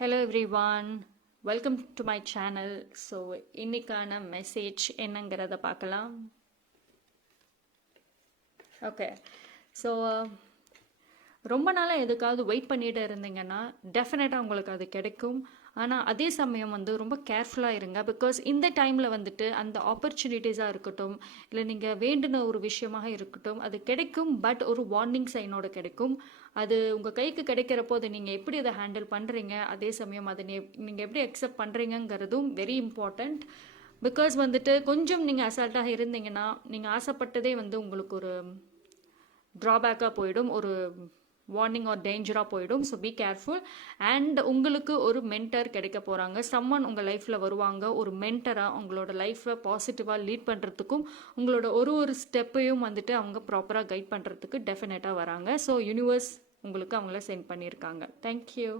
Hello everyone, welcome to my channel. So இன்னைக்கான message என்னங்கிறத பார்க்கலாம். ஓகே, ஸோ ரொம்ப நாளாக எதுக்காவது வெயிட் பண்ணிட்டு இருந்தீங்கன்னா டெஃபினட்டாக உங்களுக்கு அது கிடைக்கும். ஆனால் அதே சமயம் ரொம்ப கேர்ஃபுல்லாக இருங்க. பிகாஸ் இந்த டைமில் அந்த ஆப்பர்ச்சுனிட்டிஸாக இருக்கட்டும், இல்லை நீங்கள் வேண்டின ஒரு விஷயமாக இருக்கட்டும், அது கிடைக்கும். பட் ஒரு வார்னிங் சைனோட கிடைக்கும். அது உங்கள் கைக்கு கிடைக்கிறப்போ அதை நீங்கள் எப்படி அதை ஹேண்டில் பண்ணுறீங்க, அதே சமயம் அதை நீங்கள் எப்படி அக்செப்ட் பண்ணுறீங்கிறதும் வெரி இம்பார்ட்டண்ட். பிகாஸ் கொஞ்சம் நீங்கள் அசால்ட்டாக இருந்தீங்கன்னா நீங்கள் ஆசைப்பட்டதே உங்களுக்கு ஒரு ட்ராபேக்காக போயிடும், ஒரு வார்னிங் ஆர் டேஞ்சராக போயிடும். So be careful. அண்ட் உங்களுக்கு ஒரு மென்டர் கிடைக்க போகிறாங்க. சம்மன் உங்கள் லைஃப்பில் வருவாங்க, ஒரு மென்டராக உங்களோட லைஃப்பை பாசிட்டிவாக லீட் பண்ணுறதுக்கும் உங்களோட ஒரு ஸ்டெப்பையும் அவங்க ப்ராப்பராக கைட் பண்ணுறதுக்கு டெஃபினட்டாக வராங்க. ஸோ யூனிவர்ஸ் உங்களுக்கு அவங்கள சென்ட் பண்ணியிருக்காங்க. தேங்க்யூ.